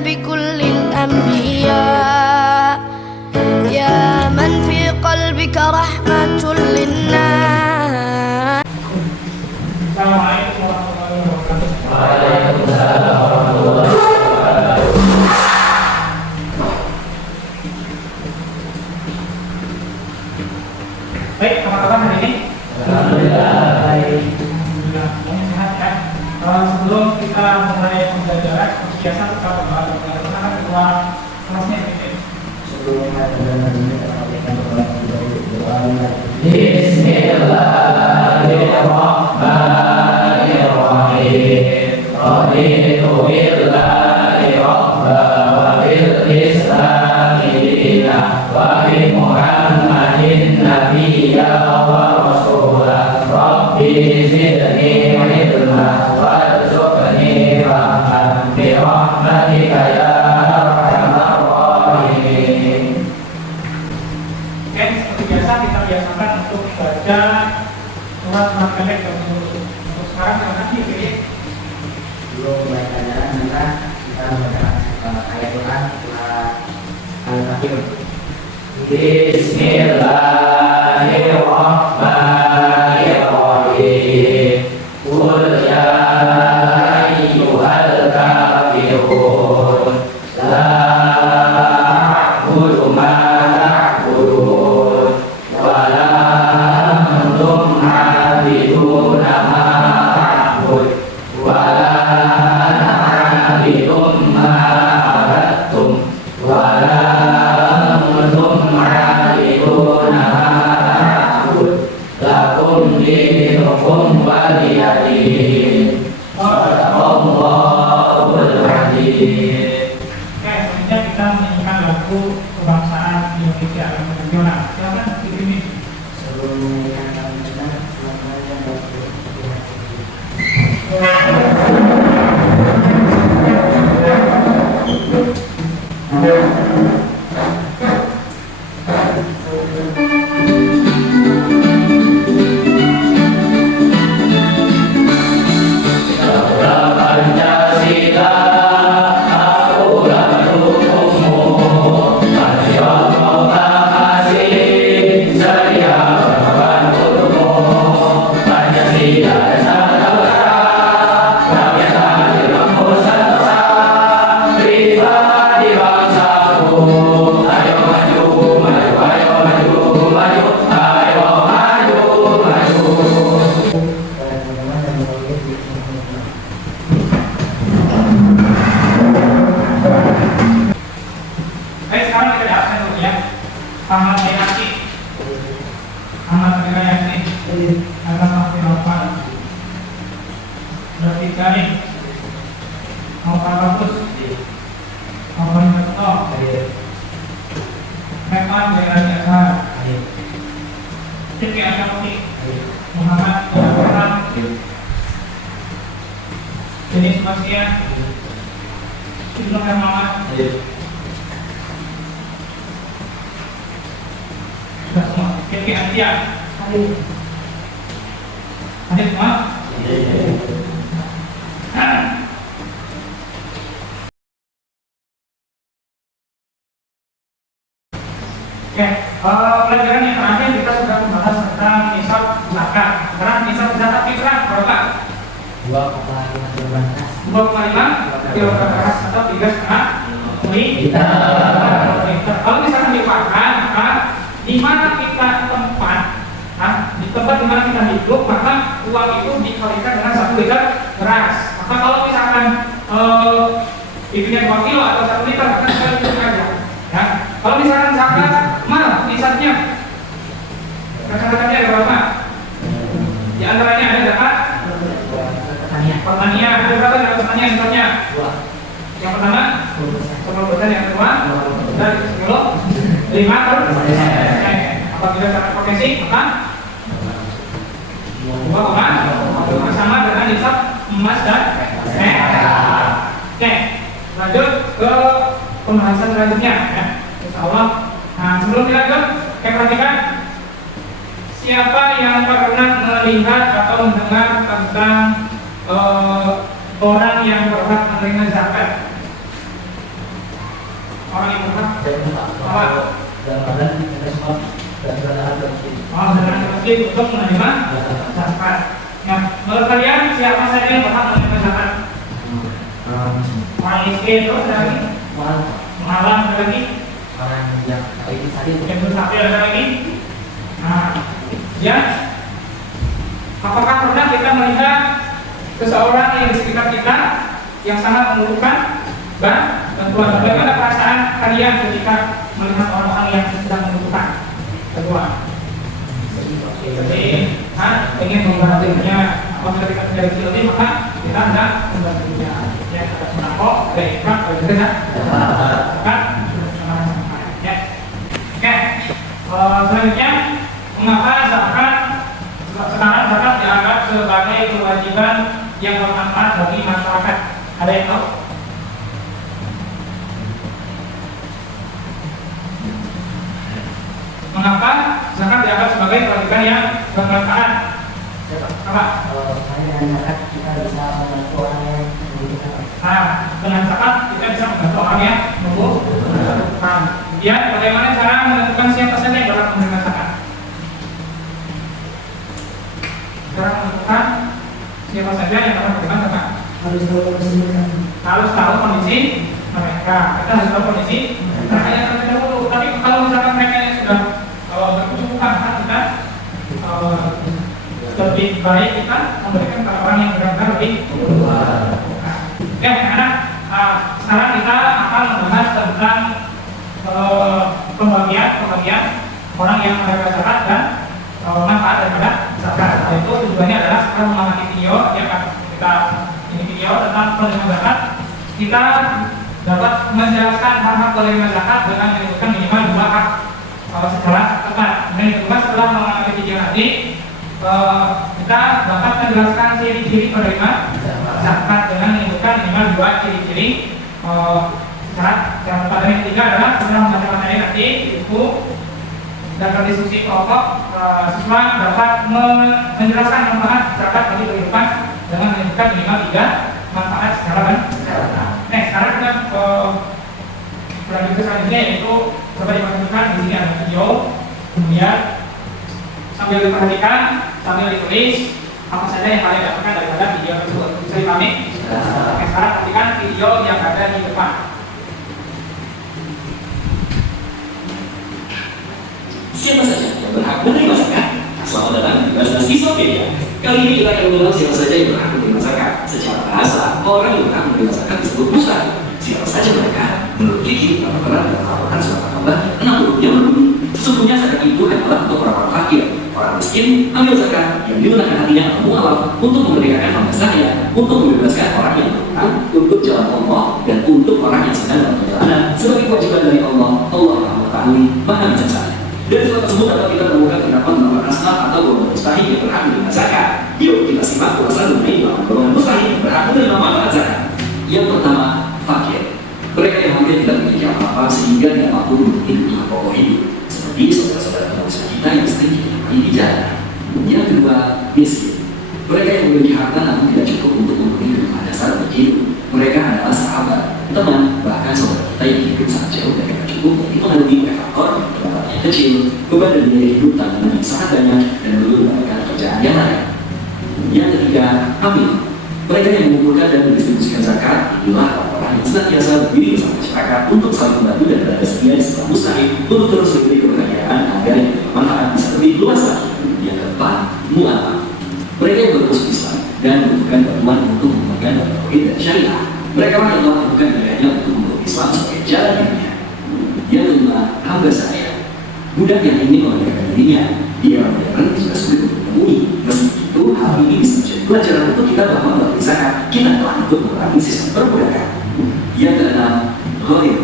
بكل الأنبياء يا من في قلبك رحمة للناس. Assalamualaikum warahmatullahi wabarakatuh. Waalaikumsalam warahmatullahi wabarakatuh. Baik, apa kabar hari ini? Alhamdulillah baik. Alhamdulillah, semuanya sehat ya. Sebelum kita mulai pembelajaran, biasa kita bagaimana kedua kelasnya ini. Sebelumnya Bismillahirrahmanirrahim. Raditu billahi rabba wa bil islami dina wa bi Muhammadin nabiyya wa rasulah. Rabbi zidni ilma warzuqni fahman bi rahmatika ya arhamar rahimin. Oke, seperti biasa kita biasakan untuk baca surat pendek dan untuk sekarang kita nanti ini Belum bacanya kita membaca ayat Quran surah Al-Fatihah. Bismillahirrahmanirrahim. Qul ya ayyuhal kafirun la a'budu ma ta'budun wa la antum 'abiduna ma a'bud wa la ana 'abidun ma 'abadtum wa la antum 'abiduna ma a'bud lakum dinukum waliya din. Shadaqallahul adzim. Oke, selanjutnya kita menyanyikan lagu kebangsaan Indonesia yang nasional. Silakan ini. Sebelum menyanyikan kita Pancasila aku mendukungmu, Maria proklamasi saya membantumu. Pancasila Nusantara, rakyat adil Nusantara, pribadi bangsaku. Ayo maju, maju, ayo maju, maju, ayo maju, maju. Baik, sekarang kita lihat dulu ya. Ahmad Hayati. Ahmad Hayati. Agama Khilafah. Berarti kali. Mau bagus. Mau betul. Memang dari asal. Jadi asal Muhammad Muhammad. Jenis manusia. Ibnu Muhammad. Sudah semua. Oke, Asia. Ada semua? Oke, pelajaran yang terakhir kita sudah membahas tentang nisab zakat. Sekarang nisab zakat fitrah berapa? 2,5 kilogram beras atau 3,5 liter. Kalau misalkan dipakai, maka di mana kita tempat, di tempat di mana kita hidup, maka uang itu dikalikan dengan 1 liter beras. Maka kalau misalkan bikinnya 2 kilo atau 1 liter, maka kita hitung aja. Ya. Kalau misalkan zakat, mana nisabnya? Zakatnya ada berapa? Di antaranya ada zakat pertanian. Ada berapa zakat pertanian nisabnya? Yang pertama 10%, yang kedua dari 5 apabila zakat profesi maka 2, sama dengan nisab emas dan perak. Oke, lanjut ke pembahasan selanjutnya ya. Insyaallah. Nah, sebelum dilanjut, kita perhatikan siapa yang pernah melihat atau mendengar tentang orang yang berhak menerima zakat. orang yang berhak apa dalam keadaan kita semua dan keadaan miskin. Oh, dengan miskin untuk menerima zakat. Ya, menurut kalian siapa saja yang berhak menerima zakat? Orang miskin, terus ada lagi? Malam ada lagi? Orang yang ini tadi Yang bersafir ada lagi? Nah, ya. Apakah pernah kita melihat seseorang yang di sekitar kita yang sangat membutuhkan bantuan? Bagaimana perasaan kalian ketika melihat orang-orang yang sedang membutuhkan bantuan? Jadi, ingin membantunya. Apabila kita menjadi kecil maka kita hendak membantunya. Ya, ada menakok, ada ikhlas, ada zakat, ya. Oke. Selanjutnya, mengapa zakat sekarang zakat dianggap sebagai kewajiban yang bermanfaat bagi masyarakat? Ada yang tahu? Mengapa zakat dianggap sebagai kewajiban yang bermanfaat? Apa? dengan zakat kita bisa membantu orang yang membutuhkan. Nah, dengan zakat kita bisa membantu orang yang membutuhkan. Kemudian, bagaimana cara menentukan siapa saja yang berhak menerima zakat? Cara menentukan siapa saja yang berhak menerima zakat? Harus tahu kondisi mereka. Harus tahu kondisi mereka. Kita harus tahu kondisi mereka yang terlebih dahulu. Tapi kalau misalkan mereka yang sudah berkecukupan, maka kita lebih baik kita memberikan kepada orang yang benar-benar lebih berkecukupan. Oke, anak-anak, sekarang kita akan membahas tentang pembagian orang yang menerima zakat dan manfaat daripada zakat. Yaitu tujuannya adalah setelah memahami video yang kita ini video tentang penerima zakat, kita dapat menjelaskan hak-hak penerima zakat dengan menyebutkan minimal 2 hak secara tepat. Dan yang kedua, setelah mengamati video nanti, kita dapat menjelaskan ciri-ciri penerima zakat dengan menyebutkan minimal 2 ciri-ciri secara tepat. Dan yang ketiga adalah setelah membaca materi nanti buku dan berdiskusi kelompok, siswa dapat menjelaskan manfaat zakat bagi kehidupan dengan menyebutkan minimal 3 manfaat secara benar. Nah, sekarang kita lanjut ke selanjutnya, yaitu coba diperhatikan di sini ada video, kemudian sambil diperhatikan, sambil ditulis apa saja yang kalian dapatkan daripada video tersebut. Bisa dipahami? Oke, sekarang perhatikan video yang ada di depan. Siapa saja yang berhak menerima zakat? Selamat datang di Bahasa Islampedia. Kali ini kita akan mengenal siapa saja yang berhak menerima zakat. Secara bahasa, orang yang berhak menerima zakat disebut mustahik. Siapa saja mereka? Menurut fikih, tertera dalam Al-Quran surat Al-Baqarah 60 yang berbunyi, sesungguhnya zakat itu adalah untuk orang-orang fakir, orang miskin. Ambil zakat yang digunakan hatinya mualaf untuk memerdekakan hamba sahaya, untuk membebaskan orang yang berhutang, untuk jalan Allah, dan untuk orang yang sedang dalam perjalanan sebagai kewajiban dari Allah. Allah Maha mengetahui, Maha bijaksana. Dari surat tersebut dapat kita menemukan terdapat 8 asnaf atau golongan mustahik yang berhak menerima zakat. Yuk kita simak ulasan mengenai 8 golongan mustahik yang berhak menerima manfaat zakat. Yang pertama, fakir. Mereka yang hampir tidak memiliki apa-apa sehingga tidak mampu memenuhi kebutuhan pokok hidup, seperti saudara-saudara manusia kita yang sering dijumpai di jalan. Yang kedua, miskin. Mereka yang memiliki harta namun tidak cukup untuk memenuhi kebutuhan dasar untuk hidup. Mereka adalah sahabat, teman, bahkan saudara kita yang hidup sangat jauh dan tidak cukup untuk menghadapi faktor yang kecil, beban dan biaya hidup tanggungan yang sangat banyak dan perlu mendapatkan pekerjaan yang lain. Yang ketiga, amil. Mereka yang mengumpulkan dan mendistribusikan zakat inilah orang-orang yang senantiasa berdiri bersama masyarakat untuk saling membantu dan berada setia di sebelah mustahik untuk terus memberi kebahagiaan agar yang bermanfaat bisa lebih luas lagi. Yang keempat, mu'alaf. Mereka yang bermusuh Islam dan membutuhkan bantuan untuk memegang tauhid dan syariah. Mereka yang telah melakukan dirinya untuk membawa Islam sebagai jalan hidupnya. Yang kelima, hamba sahaya. Budak yang ingin memerdekakan dirinya, dia modern juga sulit untuk menemui. Meski itu, hal ini bisa menjadi pelajaran untuk kita bahwa melalui zakat kita telah untuk mengurangi sistem perbudakan. Yang keenam, ghair.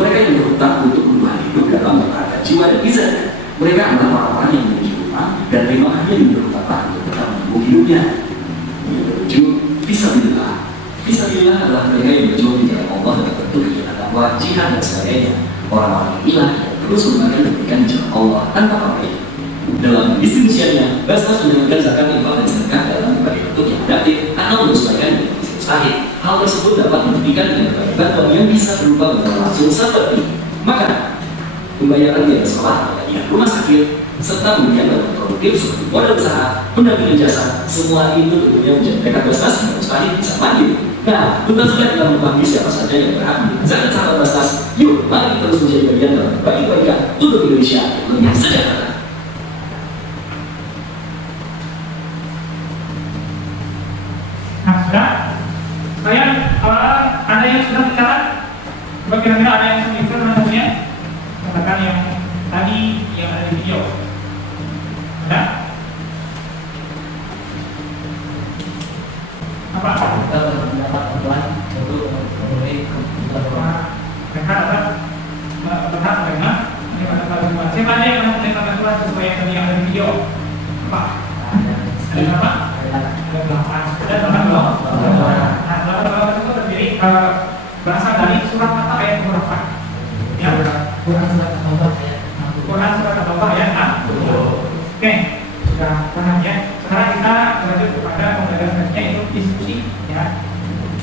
Mereka yang berhutang untuk kebutuhan hidup dalam memperhatikan jiwa dan izah. Mereka adalah orang-orang yang memiliki hutang dan memang hanya berhutang untuk tetap menyambung hidupnya. Yang ketujuh, fisabilillah. Fisabilillah adalah mereka yang berjuang di jalan Allah dalam bentuk kegiatan dakwah, jihad dan sebagainya. Orang-orang inilah yang terus menggunakan pendidikan jalan Allah tanpa pamrih. Dalam distribusiannya, Basnas menjalankan zakat infak dan sedekah dalam berbagai bentuk yang adaptif atau menyesuaikan dengan kondisi mustahik. Hal tersebut dapat dibuktikan dengan berbagai bantuan yang bisa berupa bantuan langsung seperti makanan, pembayaran biaya sekolah, pembayaran rumah sakit, serta pemberian bantuan produktif seperti modal usaha, pendampingan jasa. Semua itu tentunya menjadi tekad Basnas yang mustahil bisa mandiri. Nah, tuntas sudah kita mengetahui siapa saja yang berhak menerima zakat sahabat Basnas. Yuk, mari kita terus menjadi bagian dalam berbagi kebaikan untuk Indonesia yang lebih sejahtera. Nah, sudah. Saya, ada yang sudah mencatat? Coba kira-kira ada yang sudah mencatatnya? Katakan yang tadi yang ada di video. Ada? Apa? Kita mendapat bantuan untuk memenuhi kebutuhan. Mereka dapat berhak menerima bantuan. Siapa aja yang menerima bantuan sesuai yang tadi yang ada di video? Apa? Ada berapa? Ada 8. Ada 8 belum? Nah, 8 tersebut terdiri berasal dari surat kata ayat berapa? Ya, Quran surat At-Taubah ayat 60. Quran surat At-Taubah ayat 60. Oke, sudah paham ya. Sekarang kita lanjut kepada pembelajarannya, yaitu diskusi ya.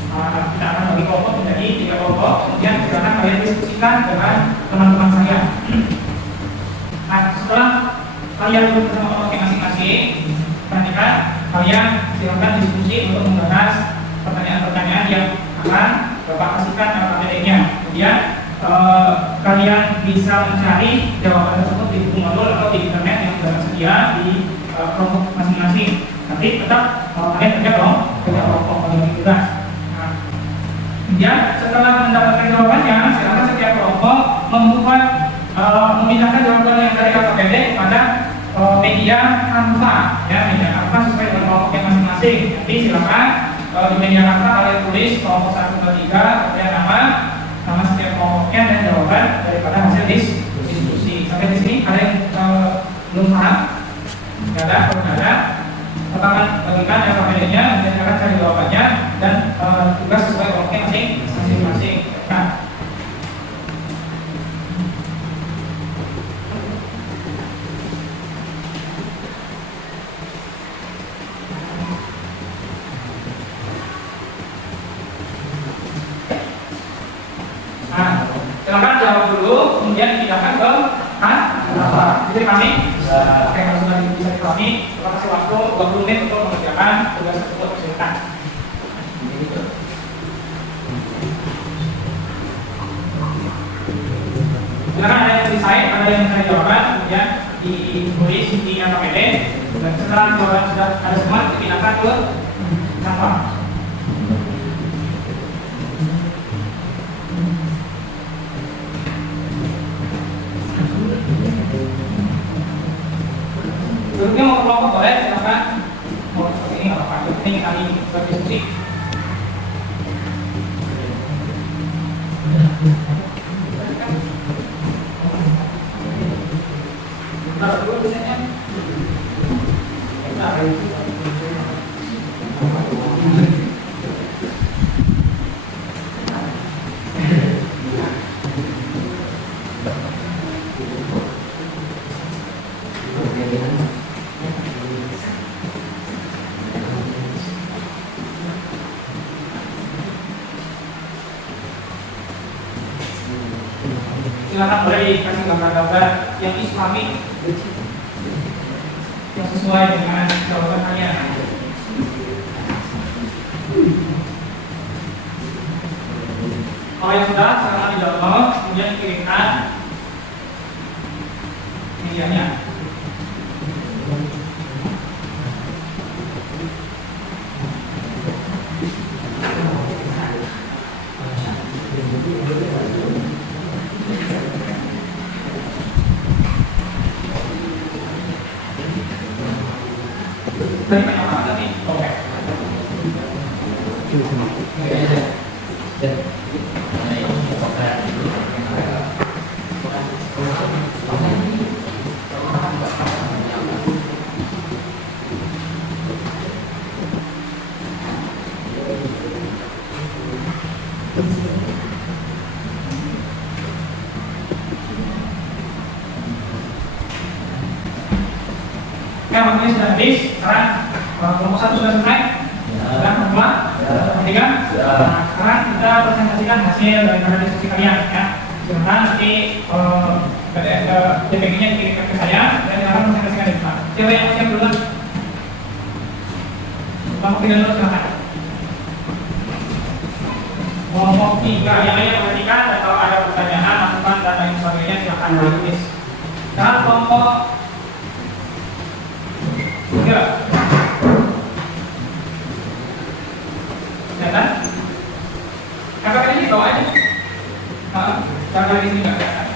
Kita akan bagi kelompok menjadi 3 kelompok. Kemudian silakan kalian diskusikan dengan teman-teman saya. Nah, setelah kalian bersama kelompok masing-masing, perhatikan, kalian silakan diskusi untuk membahas pertanyaan-pertanyaan yang akan Bapak kasihkan dalam materinya. Kemudian kalian bisa mencari jawaban tersebut di buku modul atau di internet yang sudah tersedia di kelompok masing-masing. Tapi tetap kalian kerja dong, kerja kelompok modul juga. Nah, kemudian setelah mendapatkan jawabannya, silakan setiap kelompok memindahkan jawaban yang dari KPD kepada media Canva, ya, media Canva sesuai dengan kelompok yang masing-masing. Nanti silakan di media Canva kalian tulis kelompok 1, 2, 3, kemudian nama setiap kelompoknya dan jawaban daripada hasil diskusi. Sampai di sini ada yang belum paham? Tidak ada, kalau tidak ada, pertama bagikan yang KPD-nya, kemudian akan cari jawabannya dan tugas sesuai kelompoknya masing-masing. Nah, silakan jawab dulu, kemudian dipindahkan ke Canva. Bisa dipahami? Oke, kalau sudah bisa dipahami, kita kasih waktu 20 menit untuk mengerjakan tugas tersebut. Silakan. Silakan ada yang desain, ada yang mencari jawaban, kemudian ditulis di KPD, dan setelah jawaban sudah ada semua, dipindahkan ke Canva. Duduknya mau kelompok boleh, silakan. Mau seperti ini nggak apa-apa. Ini kali berdiskusi. Taruh dulu biasanya. Silakan boleh dikasih gambar-gambar yang islami yang sesuai dengan jawaban kalian. Kalau yang sudah, silakan di-download, kemudian dikirimkan medianya. Tadi banyak banget nih. Oke. Waktunya sudah habis. Sekarang kelompok 1 sudah selesai. Sudah, kelompok 2, 3. Nah, sekarang kita presentasikan hasil daripada diskusi kalian ya. Silahkan nanti JPG-nya dikirimkan ke saya dan akan presentasikan di depan. Siapa yang siap duluan? Bang Kopi dulu silahkan. Kelompok 3 yang lain perhatikan dan kalau ada pertanyaan, masukan dan lain sebagainya silahkan tulis. Sekarang kelompok 3. Kelihatan? Kakak ini bawa aja. Kakak di sini nggak kelihatan.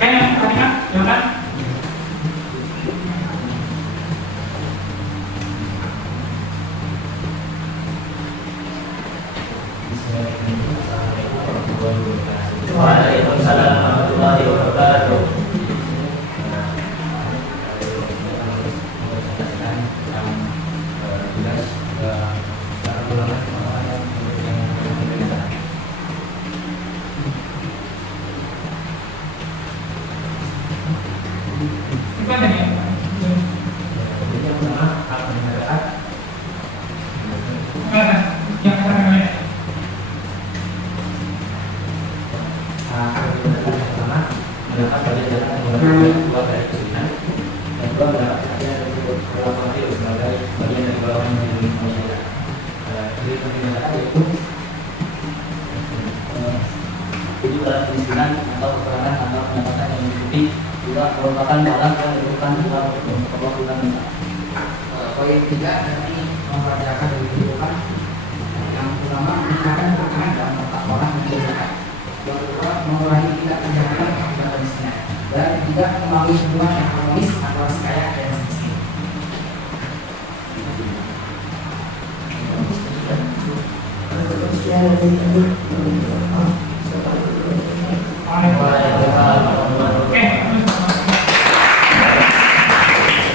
Oke, perhatikan, silakan. Waalaikumsalam warahmatullahi wabarakatuh. Itu ada ya? Yang pertama mendapat pelajaran mengenai dua dari kesulitan dan dua mendapat pelajaran dari beberapa hal sebagai bagian dari golongan yang masyarakat. Jadi masyarakat itu dalam perizinan atau keterangan atau pendapatan yang diikuti juga merupakan barang yang dibutuhkan dalam pembangunan. Poin 3 nanti memperhatikan dari kehidupan yang pertama meningkatkan keterangan dalam otak orang yang berzakat. Yang kedua mengurangi tingkat kejahatan akibat kemiskinan. Dan ketiga membangun hubungan yang harmonis antara si kaya dan si miskin. Oke,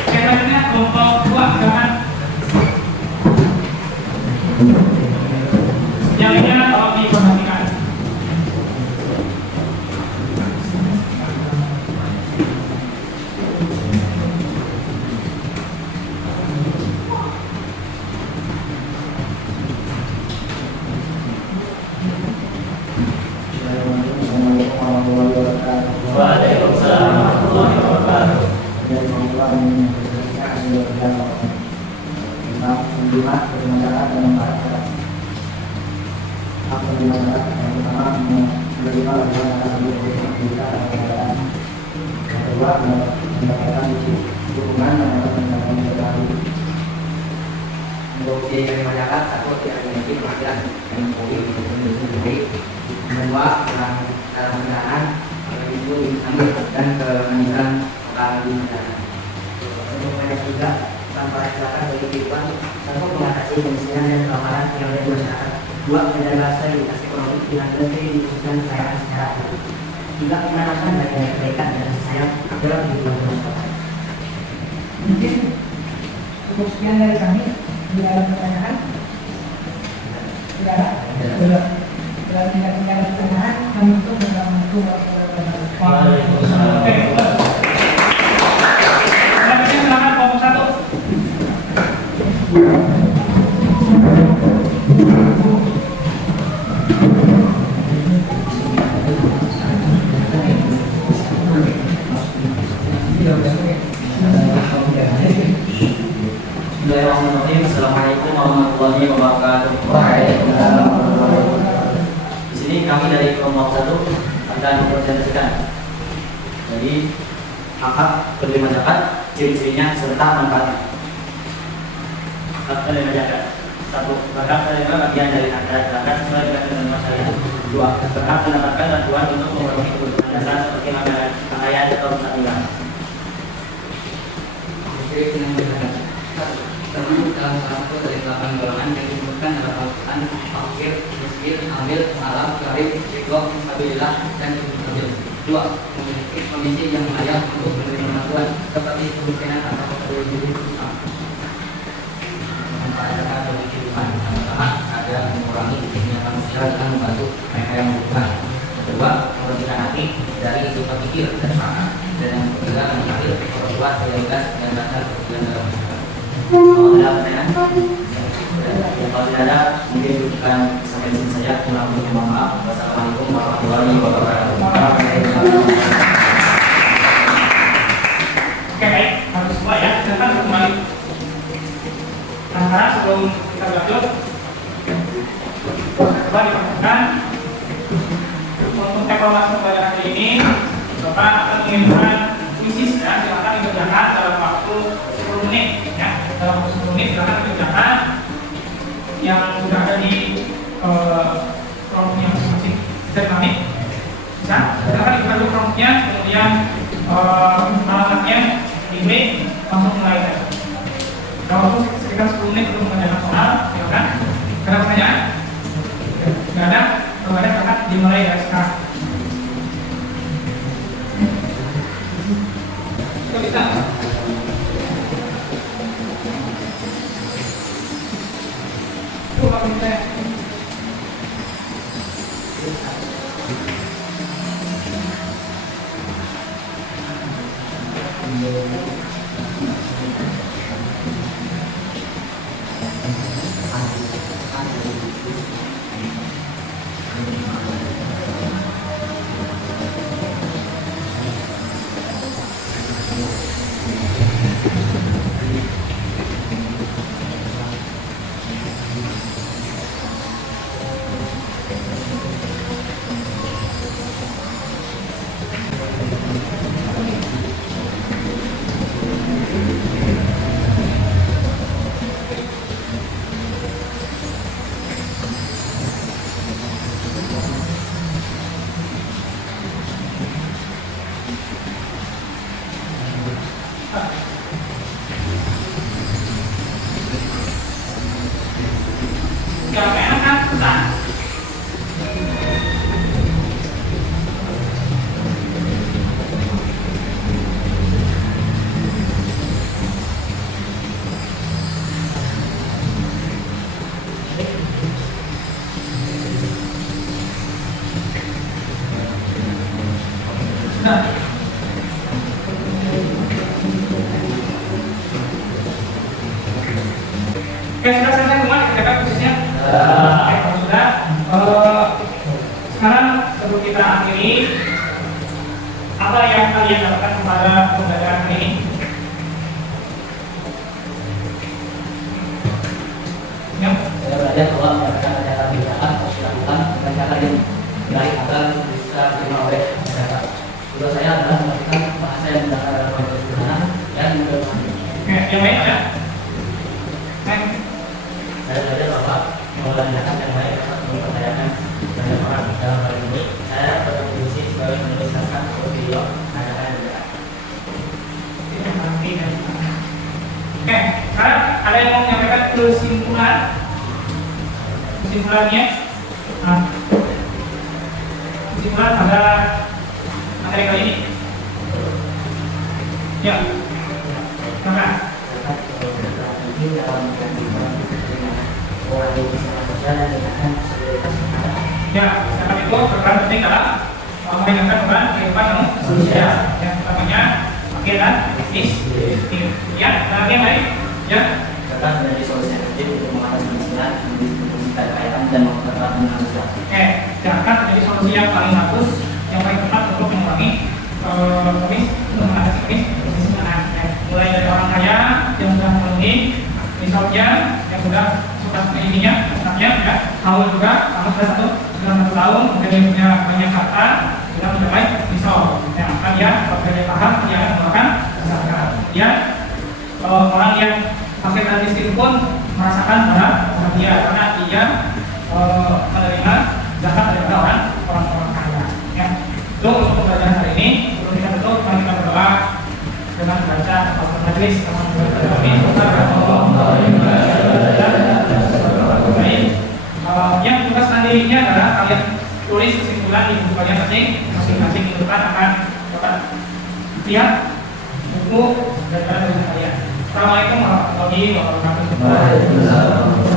selanjutnya kelompok 2 jangan. Yang lainnya tolong diperhatikan. Waalaikumsalam warahmatullahi wabarakatuh. Untuk biaya masyarakat satu tidak memiliki perhatian yang baik, kedua dalam penggunaan itu diambil dan kelanjutan orang di masyarakat. Untuk mereka juga tanpa silakan bagi kehidupan satu mengatasi kemiskinan dan kelaparan yang ada di masyarakat. Dua menjaga stabilitas ekonomi dengan lebih dikhususkan kekayaan secara adil. Tiga menanamkan bagian kebaikan dan sayang dalam kehidupan masyarakat. Mungkin cukup sekian dari kami. Tidak ada pertanyaan? Tidak ada? Tidak. Kalau tidak ada pertanyaan, kami untuk membantu Waalaikumsalam. Selanjutnya silakan kelompok 1. Bismillahirrahmanirrahim. Assalamualaikum warahmatullahi wabarakatuh. Di sini kami dari kelompok 1 akan mempresentasikan. Jadi hak penerima zakat, ciri-cirinya serta manfaatnya. Hak penerima zakat. 1. Berhak menerima bagian dari harta zakat sesuai dengan ketentuan syariat. 2. Berhak mendapatkan bantuan untuk memenuhi kebutuhan dasar seperti makanan, pakaian, atau tempat tinggal. Termasuk dalam salah satu dari 8 golongan yang disebutkan dalam Al-Quran: fakir, miskin, amil, malam, garib, riqab, sabilillah, dan sebagainya. 2. Memiliki kondisi yang layak untuk menerima bantuan seperti kemiskinan atau kesulitan Islam. Memperhatikan bagi kehidupan yang pertama ada mengurangi kegiatan sosial dengan membantu mereka yang membutuhkan. Kedua, memberikan tadi dari sifat pikir dan makna, dan yang ketiga kami ambil perbuat realitas dan dasar kebetulan dalam masyarakat. Kalau ada pertanyaan, kalau tidak ada mungkin bukan sampai di sini saja. Kurang lebih mohon maaf. Wassalamualaikum warahmatullahi wabarakatuh. Oke, baik, harus semua ya. Silakan kembali. Nah, sebelum kita lanjut, coba diperhatikan untuk evaluasi pada hari ini, Bapak akan mengirimkan puisi ya, silakan dikerjakan dalam waktu 10 menit ya. Dalam waktu 10 menit silakan dikerjakan yang sudah ada di promptnya masing-masing. Bisa dipahami? Bisa? Silakan dibuka dulu promptnya, kemudian alamatnya diklik, langsung mulai ya. Dalam waktu sekitar 10 menit untuk mengerjakan soal, silakan. Ada pertanyaan? Tidak ada? Kalau ada silakan dimulai dari sekarang. Itu bisa? Itu Pak Minta. Yang enak kan? Susah. Nah. Oke, sudah selesai semua dikerjakan khususnya. Oke, kalau sudah, sekarang sebelum kita akhiri, apa yang kalian dapatkan pada pembelajaran hari ini? Ya. Saya belajar bahwa mendapatkan cara tindakan harus dilakukan dengan cara yang baik agar bisa diterima oleh masyarakat. Tugas saya adalah melakukan bahasa yang menggunakan dalam konteks sederhana dan mudah dipahami. Oke, yang lain ada? Saya belajar bahwa mengelola tindakan yang baik dapat memperdayakan banyak orang. Dalam hal ini, saya berkontribusi sebagai penulis naskah untuk video acara yang berbeda. Oke, sekarang ada yang mau menyampaikan kesimpulan? Kesimpulannya, kesimpulan pada materi kali ini. Ya, karena ya, sekarang itu berperan penting dalam meringankan beban kehidupan manusia. Yang pertamanya wakil dan bisnis. Ya, lagi yang lain? Ya. Serta menjadi solusi efektif untuk mengatasi kemiskinan, mendistribusikan kekayaan dan memperkuat hubungan sosial. Jangan menjadi solusi yang paling bagus, yang paling tepat untuk mengurangi mengatasi kemiskinan. Mulai dari orang kaya yang sudah memenuhi misalnya yang sudah suka ininya, anaknya ya, tahun juga, tahun sudah satu tahun, kemudian punya banyak harta, sudah mencapai misal, yang akan dia bekerja paham, dia akan melakukan zakat. Ya, orang yang pakai dan miskin pun merasakan bahagia karena dia menerima zakat daripada orang kaya. Ya, itu untuk pembelajaran hari ini. Sebelum kita tutup, mari kita berdoa dengan membaca majelis yang tugas mandirinya adalah kalian tulis kesimpulan di buku kalian masing-masing itu kan akan dapat lihat buku daripada tulisan kalian. Assalamualaikum warahmatullahi wabarakatuh.